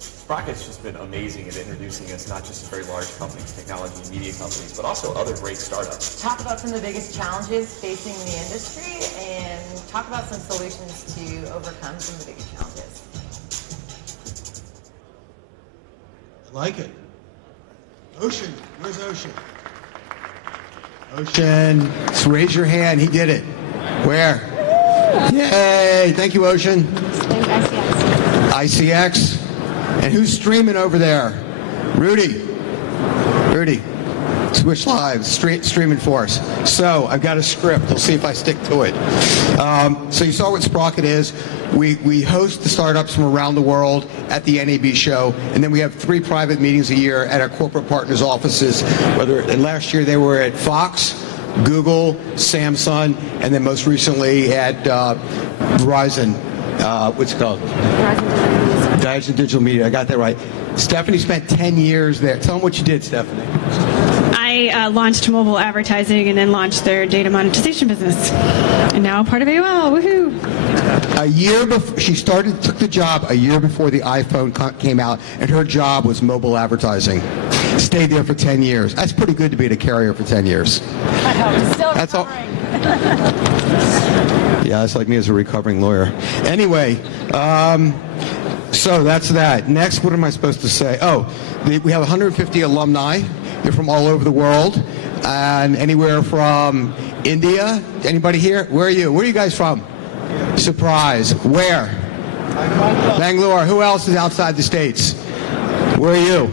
Sprockit's just been amazing at introducing us not just to very large companies, technology and media companies, but also other great startups. Talk about some of the biggest challenges facing the industry and talk about some solutions to overcome some of the biggest challenges. I like it. Ocean, where's Ocean? Ocean, just raise your hand. He did it. Where? Yay! Thank you, Ocean. ICX. And who's streaming over there? Rudy. Switch Live, streaming for us. So I've got a script. We'll see if I stick to it. So you saw what Sprockit is. We host the startups from around the world at the NAB show, and then we have 3 private meetings a year at our corporate partners' offices. And last year they were at Fox, Google, Samsung, and then most recently at Verizon. What's it called? Verizon Digital Media. I got that right. Stephanie spent 10 years there. Tell them what you did, Stephanie. I launched mobile advertising and then launched their data monetization business. And now part of AOL. Woohoo! A year before she took the job a year before the iPhone came out, and her job was mobile advertising. Stayed there for 10 years. That's pretty good to be at a carrier for 10 years. Still That's all. Yeah, it's like me as a recovering lawyer. Anyway, so that's that. Next, what am I supposed to say? Oh, we have 150 alumni. They're from all over the world, and anywhere from India. Anybody here? Where are you? Where are you guys from? Surprise. Where? Bangalore. Who else is outside the States? Where are you?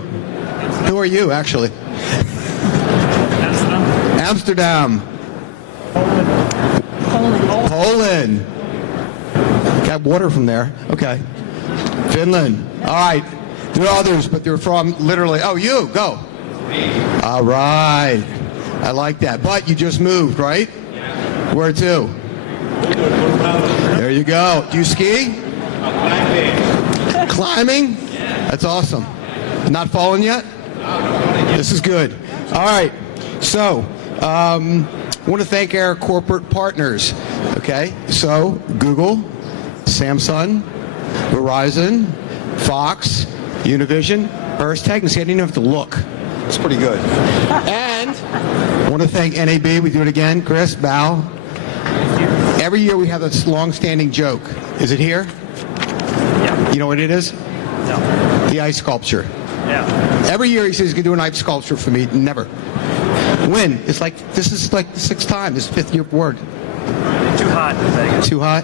Who are you, actually? Amsterdam. Poland. Got water from there. Okay. Finland. All right. There are others, but they're from literally. Oh, you. Go. All right. I like that. But you just moved, right? Where to? There you go. Do you ski? Climbing? That's awesome. Not falling yet? This is good. All right. So, I want to thank our corporate partners. Okay. So, Google, Samsung, Verizon, Fox, Univision, Hearst Technology. I didn't even have to look. It's pretty good. And I want to thank NAB. We do it again. Chris, Bauer. Every year we have this long-standing joke. Is it here? Yeah. You know what it is? No. The ice sculpture. Yeah. Every year he says he's going to do an ice sculpture for me. Never. When? It's like, this is like the 6th time. This is 5th year word. Too hot in Vegas. Too hot?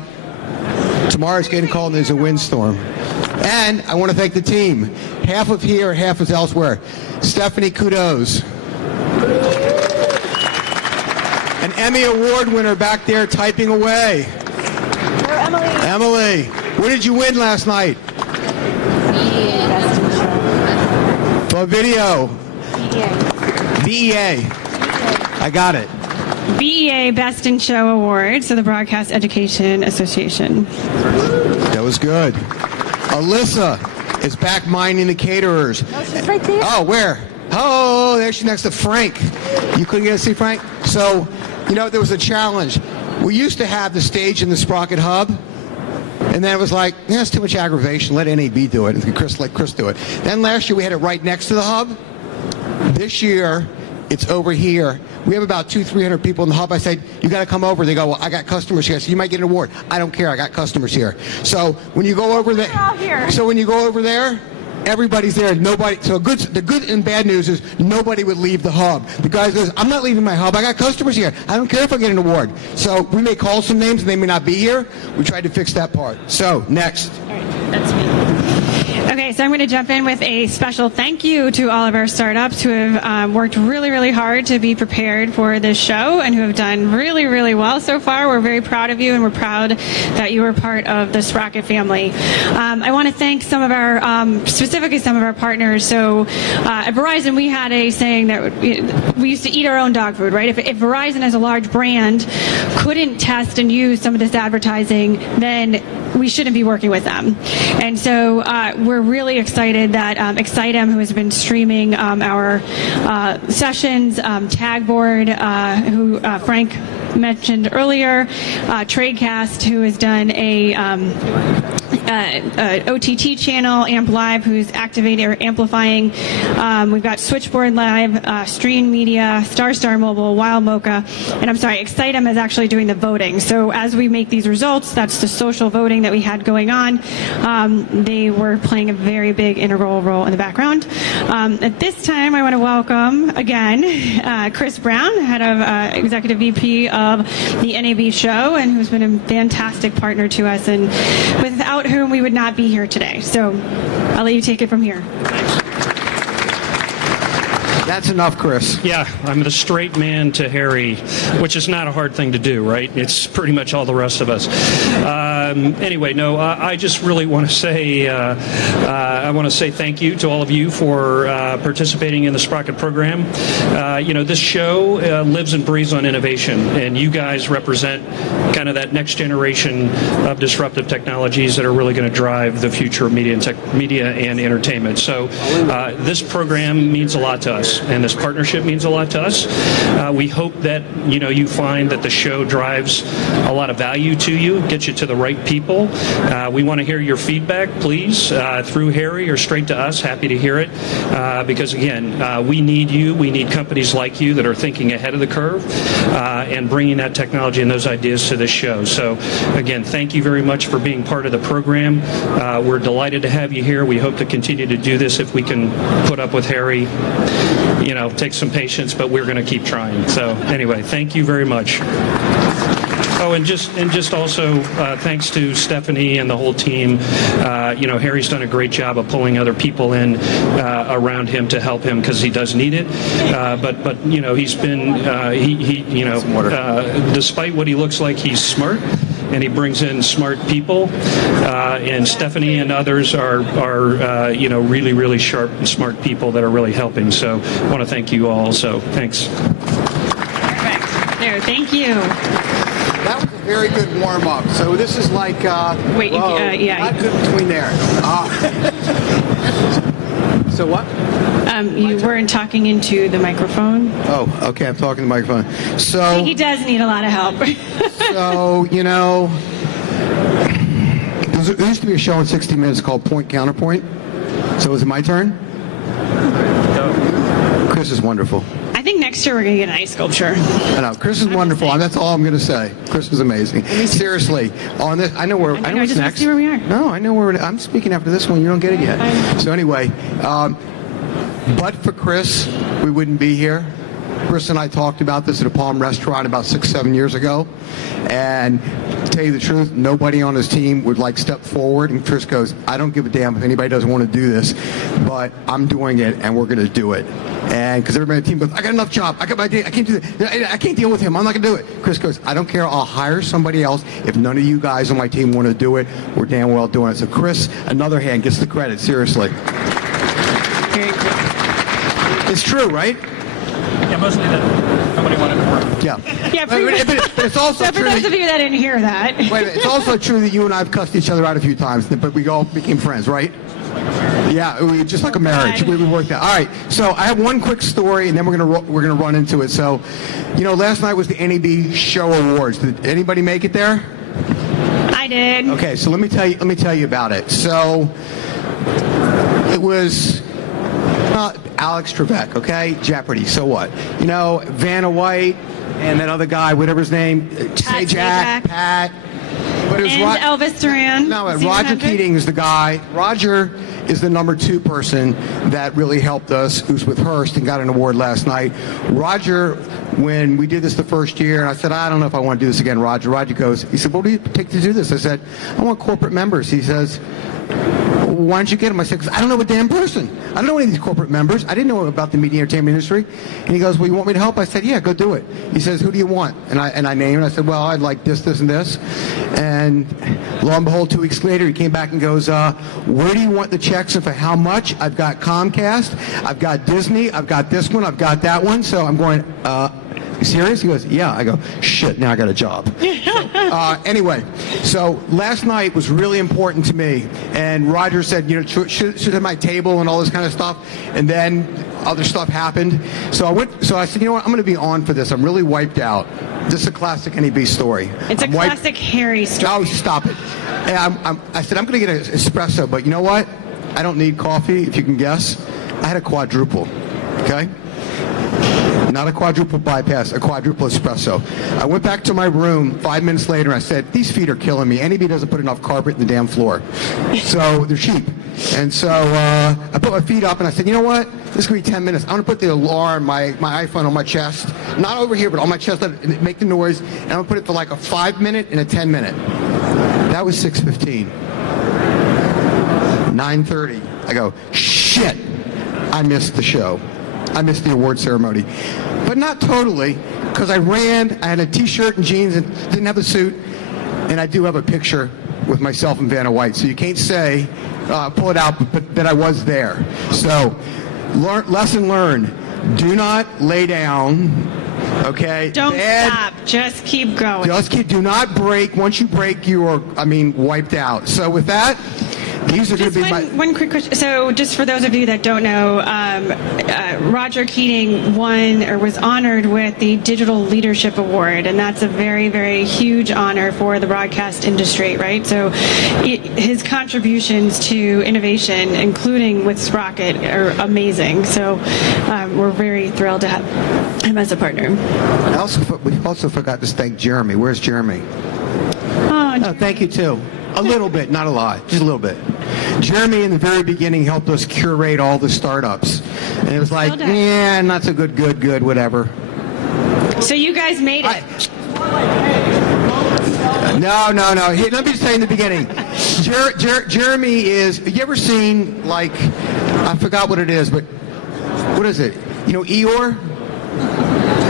Tomorrow's getting cold and there's a windstorm. And I want to thank the team. Half of here, half is elsewhere. Stephanie, kudos. An Emmy Award winner back there typing away. Hello, Emily. Emily, what did you win last night? For video. VEA. I got it. BEA Best in Show Award, so the Broadcast Education Association. That was good. Alyssa is back minding the caterers. Oh, she's right there. Oh, where? Oh, there she's next to Frank. You couldn't get to see Frank? So, you know, there was a challenge. We used to have the stage in the Sprockit Hub, and then it was like, that's too much aggravation. Let NAB do it. And let Chris do it. Then last year we had it right next to the hub. This year, it's over here. We have about 200-300 people in the hub. I said, you got to come over. They go, well, I got customers here. So you might get an award. I don't care. I got customers here. So when you go over there, everybody's there. Nobody. So the good and bad news is nobody would leave the hub. The guy says, I'm not leaving my hub. I got customers here. I don't care if I get an award. So we may call some names and they may not be here. We tried to fix that part. So next. All right, that's me. Okay, so I'm going to jump in with a special thank you to all of our startups who have worked really, really hard to be prepared for this show and who have done really, really well so far. We're very proud of you, and we're proud that you were part of the Sprockit family. I want to thank some of our, specifically some of our partners. So at Verizon, we had a saying that we used to eat our own dog food, right? If Verizon as a large brand couldn't test and use some of this advertising, then we shouldn't be working with them. And so we're really excited that Excitem, who has been streaming our sessions, Tagboard, who Frank mentioned earlier, Tradecast, who has done a OTT channel, Amp Live, who's activating or amplifying. We've got Switchboard Live, Stream Media, Star Mobile, Wild Mocha, and I'm sorry, Excitem is actually doing the voting. So as we make these results, that's the social voting that we had going on. They were playing a very big integral role in the background. At this time, I want to welcome again Chris Brown, head of Executive VP of the NAB show, and who's been a fantastic partner to us, and without whom we would not be here today. So I'll let you take it from here. That's enough, Chris. Yeah, I'm the straight man to Harry, which is not a hard thing to do, right? It's pretty much all the rest of us. Anyway, no, I just really want to say thank you to all of you for participating in the Sprocket program. This show lives and breathes on innovation, and you guys represent kind of that next generation of disruptive technologies that are really going to drive the future of media and entertainment. So this program means a lot to us, and this partnership means a lot to us. We hope that you find that the show drives a lot of value to you, gets you to the right people. We want to hear your feedback, please, through Harry or straight to us. Happy to hear it, because again, we need you. We need companies like you that are thinking ahead of the curve and bringing that technology and those ideas to this show. So again, thank you very much for being part of the program. We're delighted to have you here. We hope to continue to do this if we can put up with Harry. Take some patience, but we're going to keep trying. So anyway, thank you very much. Oh, and just also thanks to Stephanie and the whole team. Harry's done a great job of pulling other people in around him to help him because he does need it. But he's been despite what he looks like, he's smart. And he brings in smart people, and Stephanie and others are really, really sharp and smart people that are really helping. So I want to thank you all. So thanks. Perfect. There, thank you. That was a very good warm-up. So this is like... Wait, yeah. Not good between there. So what? You weren't talking into the microphone. Oh, okay, I'm talking to the microphone. So... He does need a lot of help. So, there used to be a show in 60 Minutes called Point Counterpoint. So is it my turn? No. Chris is wonderful. I think next year we're going to get an ice sculpture. I know. Chris is wonderful. That's all I'm going to say. Chris is amazing. Seriously, on this, I know what's next. I just want to see where we are. No, I know where I'm speaking after this one. You don't get it yet. So anyway, but for Chris, we wouldn't be here. Chris and I talked about this at a Palm restaurant about 6-7 years ago, and to tell you the truth, nobody on his team would step forward, and Chris goes, I don't give a damn if anybody doesn't want to do this, but I'm doing it and we're going to do it. And because everybody on the team goes, I got enough job, I can't do that, I can't deal with him, I'm not going to do it. Chris goes, I don't care, I'll hire somebody else. If none of you guys on my team want to do it, we're damn well doing it. So Chris, another hand, gets the credit, seriously. Very cool. It's true, right? Yeah, mostly that nobody wanted to work. Yeah. Yeah, but it's also so true for those of you that didn't hear that. Wait a minute, it's also true that you and I have cussed each other out a few times, but we all became friends, right? Yeah, just like a marriage. We worked out. All right. So I have one quick story, and then we're gonna run into it. So, last night was the NAB Show Awards. Did anybody make it there? I did. Okay. So let me tell you about it. So it was Alex Trebek. Okay, Jeopardy. So what? Vanna White and that other guy, whatever his name, Sajak, Pat. But it was Elvis Duran. No, Roger Keating is the guy. Roger is the number 2 person that really helped us, who's with Hearst and got an award last night. Roger, when we did this the first year, and I said, I don't know if I want to do this again, Roger. Roger goes, he said, what do you take to do this? I said, I want corporate members. He says, why don't you get them? I said, because I don't know a damn person. I don't know any of these corporate members. I didn't know about the media entertainment industry. And he goes, well, you want me to help? I said, yeah, go do it. He says, who do you want? And I named it. I said, well, I'd like this, this, and this. And lo and behold, 2 weeks later, he came back and goes, where do you want the checks and for how much? I've got Comcast. I've got Disney. I've got this one. I've got that one. So I'm going, you serious? He goes, yeah. I go, shit, now I got a job. Anyway, so last night was really important to me. And Roger said, should have my table and all this kind of stuff. And then other stuff happened. So I said, you know what, I'm going to be on for this. I'm really wiped out. This is a classic NAB story. It's a classic Harry story. Oh, stop it. And I said, I'm going to get an espresso, but you know what? I don't need coffee, if you can guess. I had a quadruple, okay? Not a quadruple bypass, a quadruple espresso. I went back to my room 5 minutes later and I said, these feet are killing me. NAB doesn't put enough carpet in the damn floor. So they're cheap. And so I put my feet up and I said, you know what? This is going to be 10 minutes. I'm going to put the alarm, my iPhone on my chest. Not over here, but on my chest, let it make the noise. And I'm going to put it for like a 5-minute and a 10-minute. That was 6:15. 9:30. I go, shit, I missed the show. I missed the award ceremony. But not totally, because I ran, I had a t-shirt and jeans and didn't have a suit, and I do have a picture with myself and Vanna White, so you can't say, pull it out, but that I was there. So, lesson learned, do not lay down, okay? Don't stop, just keep going. Do not break. Once you break, you are, wiped out. So with that, these are going to be one quick question. So, just for those of you that don't know, Roger Keating was honored with the Digital Leadership Award, and that's a very, very huge honor for the broadcast industry, right? So, his contributions to innovation, including with Sprocket, are amazing. So, we're very thrilled to have him as a partner. We also forgot to thank Jeremy. Where's Jeremy? Oh, thank you too. A little bit, not a lot, just a little bit. Jeremy, in the very beginning, helped us curate all the startups. And it was like, not so good, whatever. So you guys made it. No. Here, let me just tell you in the beginning. Jeremy is, have you ever seen, like, I forgot what it is, but what is it? You know, Eeyore?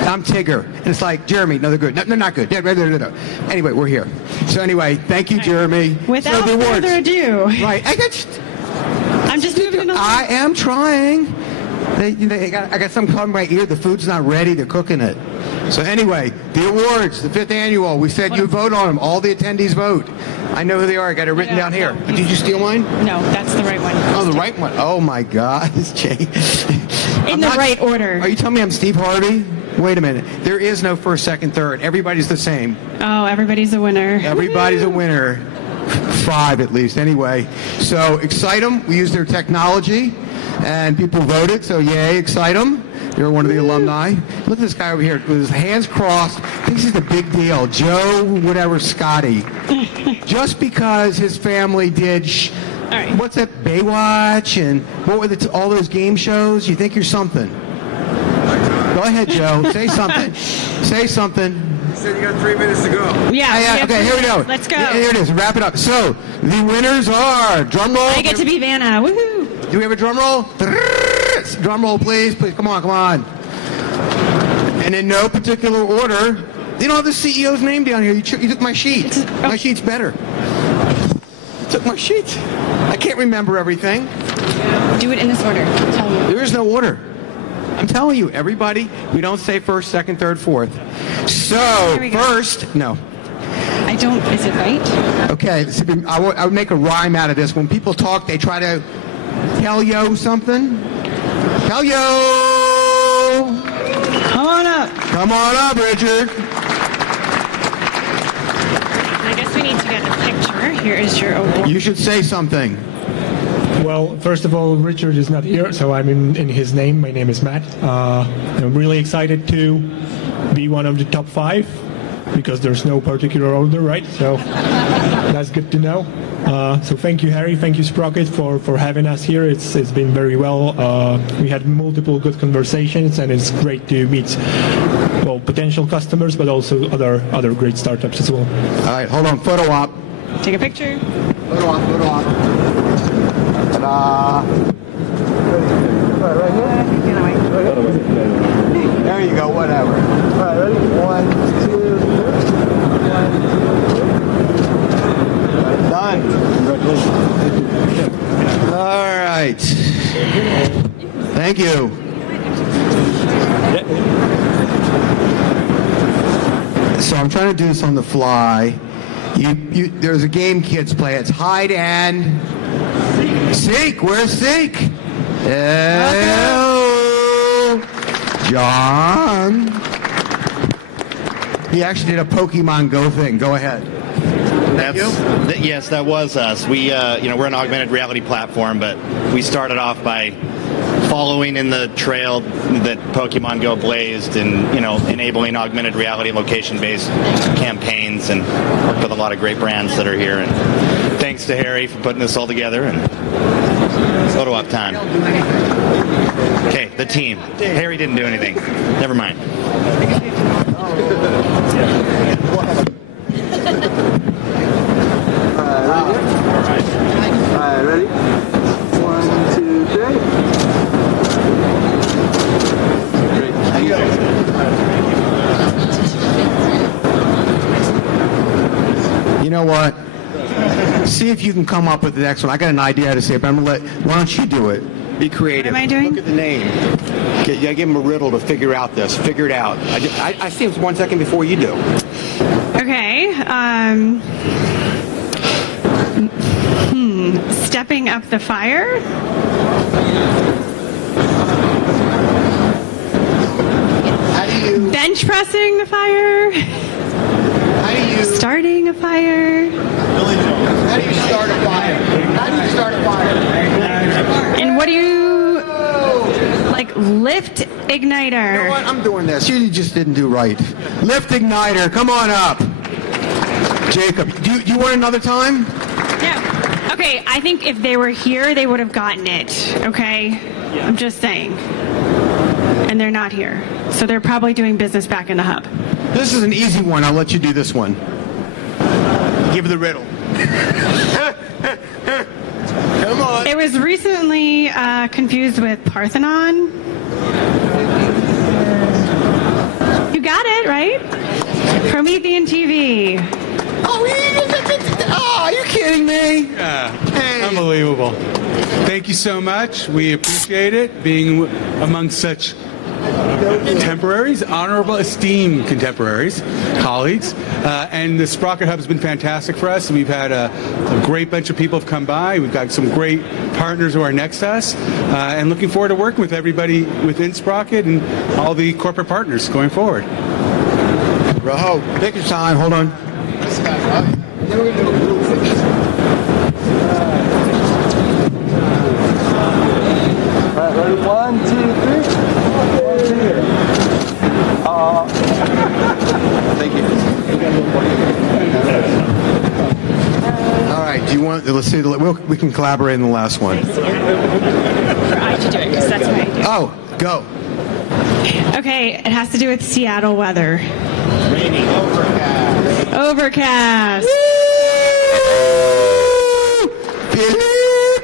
I'm Tigger. And it's like, Jeremy, no, they're good. No, not good. No. Anyway, we're here. So anyway, thank you, Jeremy. Without further ado. Right. I'm just moving on. I am trying. I got something caught in my ear. The food's not ready. They're cooking it. So anyway, the awards, the 5th annual. We said you vote on them. All the attendees vote. I know who they are. I got it written down here. Did you steal mine? No, that's the right one. Oh, the right one. Oh, my God. Jay. In the right order. Are you telling me I'm Steve Harvey? Wait a minute. There is no first, second, third. Everybody's the same. Oh, everybody's a winner. Everybody's a winner. 5 at least. Anyway, so excite them. We used their technology, and people voted. So yay, excite them. You're one of the alumni. Look at this guy over here with his hands crossed. Thinks he's a big deal. Joe, whatever, Scotty. Just because his family did. All right. What's that? Baywatch and what were all those game shows? You think you're something? Go ahead, Joe. Say something. Say something. You said you got 3 minutes to go. Yeah. Okay, here we go. Let's go. Here it is. Wrap it up. So, the winners are, drum roll. I get to be Vanna. Woohoo. Do we have a drum roll? Drum roll, please. Come on. And in no particular order, you don't have the CEO's name down here. You took my sheet. My sheet's better. You took my sheet. I can't remember everything. Do it in this order. I'm telling you. There is no order. I'm telling you, everybody, we don't say first, second, third, fourth. So, first, no. I don't, is it right? Okay, I would make a rhyme out of this. When people talk, they try to tell yo something. Tell yo! Come on up. Come on up, Richard. I guess we need to get a picture. Here is your award. You should say something. Well, first of all, Richard is not here, so I'm in his name. My name is Matt. I'm really excited to be one of the top 5 because there's no particular order, right? So that's good to know. So thank you, Harry. Thank you, Sprocket, for having us here. It's been very well. We had multiple good conversations, and it's great to meet potential customers, but also other great startups as well. All right, hold on. Photo op. Take a picture. Photo op. Ta-da! Right here? There you go, whatever. All right, ready? 1, 2, 3. Done. Congratulations. All right. Thank you. So I'm trying to do this on the fly. There's a game kids play. It's hide and seek. Where's seek? Oh. John. He actually did a Pokemon Go thing. Go ahead. Yes, that was us. We, we're an augmented reality platform, but we started off by following in the trail that Pokemon Go blazed and, enabling augmented reality location-based campaigns, and worked with a lot of great brands that are here. And thanks to Harry for putting this all together, and photo op time. Okay, the team. Harry didn't do anything. Never mind. Ready? 1, 2, 3. Great. Thank you. You know what? See if you can come up with the next one. I got an idea how to say it, but I'm going to why don't you do it? Be creative. What am I doing? Look at the name. You got to give him a riddle to figure out this. Figure it out. I see it 1 second before you do. Okay. Stepping up the fire. How do you... Bench pressing the fire. How do you... Starting a fire. How do you start a fire? How do you start a fire? And what do you... lift igniter. You know what? I'm doing this. You just didn't do right. Lift igniter. Come on up. Jacob, do you want another time? Yeah. Okay, I think if they were here, they would have gotten it. Okay? I'm just saying. And they're not here. So they're probably doing business back in the hub. This is an easy one. I'll let you do this one. Give the riddle. Come on. It was recently confused with Parthenon. You got it, right? Promethean TV. Oh, are you kidding me? Yeah. Hey. Unbelievable. Thank you so much. We appreciate it, being among such contemporaries, honorable, esteemed contemporaries, colleagues. And the Sprocket Hub has been fantastic for us. We've had a great bunch of people have come by. We've got some great partners who are next to us. And looking forward to working with everybody within Sprocket and all the corporate partners going forward. Roho, take your time. Hold on. Then we're going to do a little picture. All right, ready? 1, 2, 3. Thank you. All right. Do you want? Let's see. We can collaborate in the last one. I should do it because that's what I do. Oh, go. Okay, it has to do with Seattle weather. Rainy. Overcast. Overcast. Philip!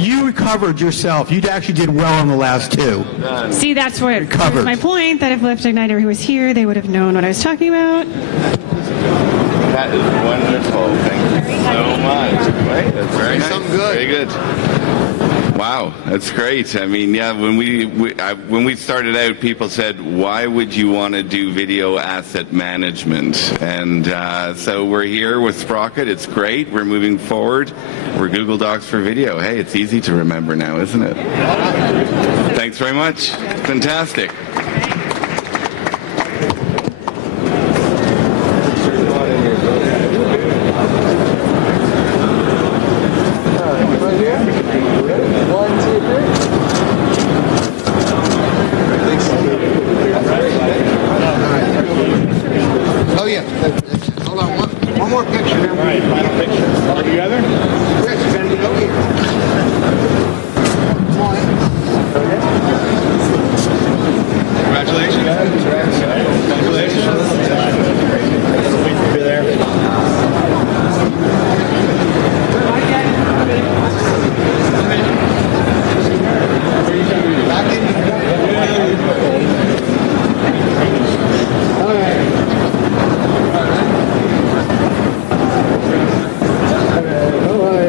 You recovered yourself. You actually did well on the last two. See, that's what was my point, that if Lift Igniter was here, they would have known what I was talking about. That is wonderful. Thank you so much. Right? That's very nice. Something good. Very good. Wow, that's great. I mean, yeah, when we started out, people said, why would you want to do video asset management? And so we're here with Sprocket. It's great. We're moving forward. We're Google Docs for video. Hey, it's easy to remember now, isn't it? Thanks very much. Fantastic. Oh yeah. Hold on. One more picture. All right. Final picture. All together. Chris, you gotta get over here. Come on. Congratulations. Congratulations. Be there. All right.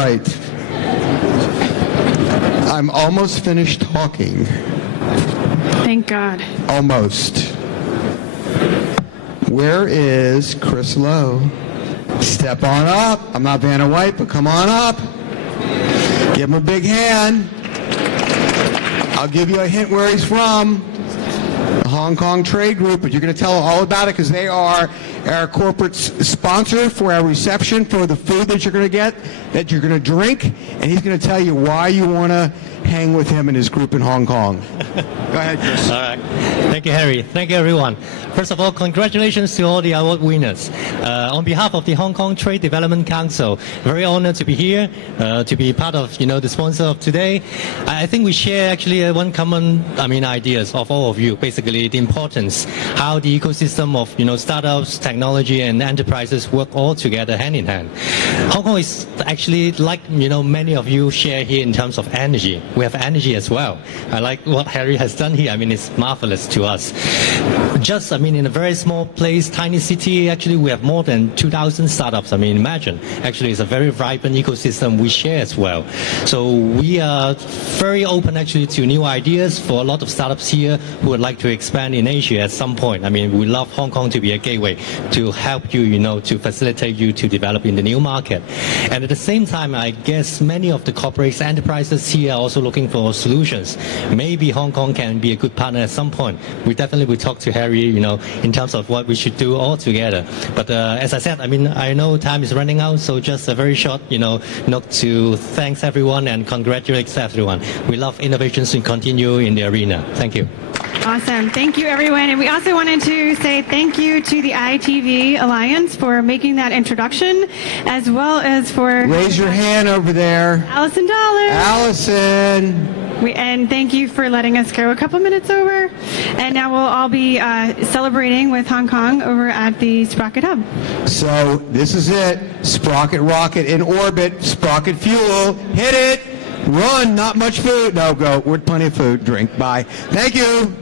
right. I'm almost finished talking. Thank God. Almost. Where is Chris Lowe? Step on up. I'm not Vanna White, but come on up. Give him a big hand. I'll give you a hint where he's from. The Hong Kong Trade Group, but you're going to tell all about it because they are our corporate sponsor for our reception for the food that you're going to get, that you're going to drink, and he's going to tell you why you want to hang with him and his group in Hong Kong. Go ahead, Chris. All right. Thank you, Harry. Thank you, everyone. First of all, congratulations to all the award winners. On behalf of the Hong Kong Trade Development Council, very honored to be here, to be part of, the sponsor of today. I think we share actually one common, ideas of all of you. Basically, the importance, how the ecosystem of, startups, technology, and enterprises work all together hand in hand. Hong Kong is actually like, many of you share here in terms of energy. We have energy as well. I like what Harry has done here. It's marvelous to us. Just, in a very small place, tiny city, actually we have more than 2,000 startups. Imagine. Actually, it's a very vibrant ecosystem we share as well. So we are very open actually to new ideas for a lot of startups here who would like to expand in Asia at some point. We love Hong Kong to be a gateway to help you, to facilitate you to develop in the new market. And at the same time, I guess many of the corporate enterprises here are also looking for solutions. Maybe Hong Kong can be a good partner at some point. We definitely will talk to Harry, in terms of what we should do all together. But as I said, I know time is running out, so just a very short, note to thanks everyone and congratulate everyone. We love innovations to continue in the arena. Thank you. Awesome. Thank you, everyone. And we also wanted to say thank you to the ITV Alliance for making that introduction, as well as for... Raise your hand over there. Allison Dollar. Allison. And thank you for letting us go a couple minutes over. And now we'll all be celebrating with Hong Kong over at the Sprocket Hub. So this is it. Sprocket rocket in orbit. Sprocket fuel. Hit it. Run. Not much food. No, go. We're plenty of food. Drink. Bye. Thank you.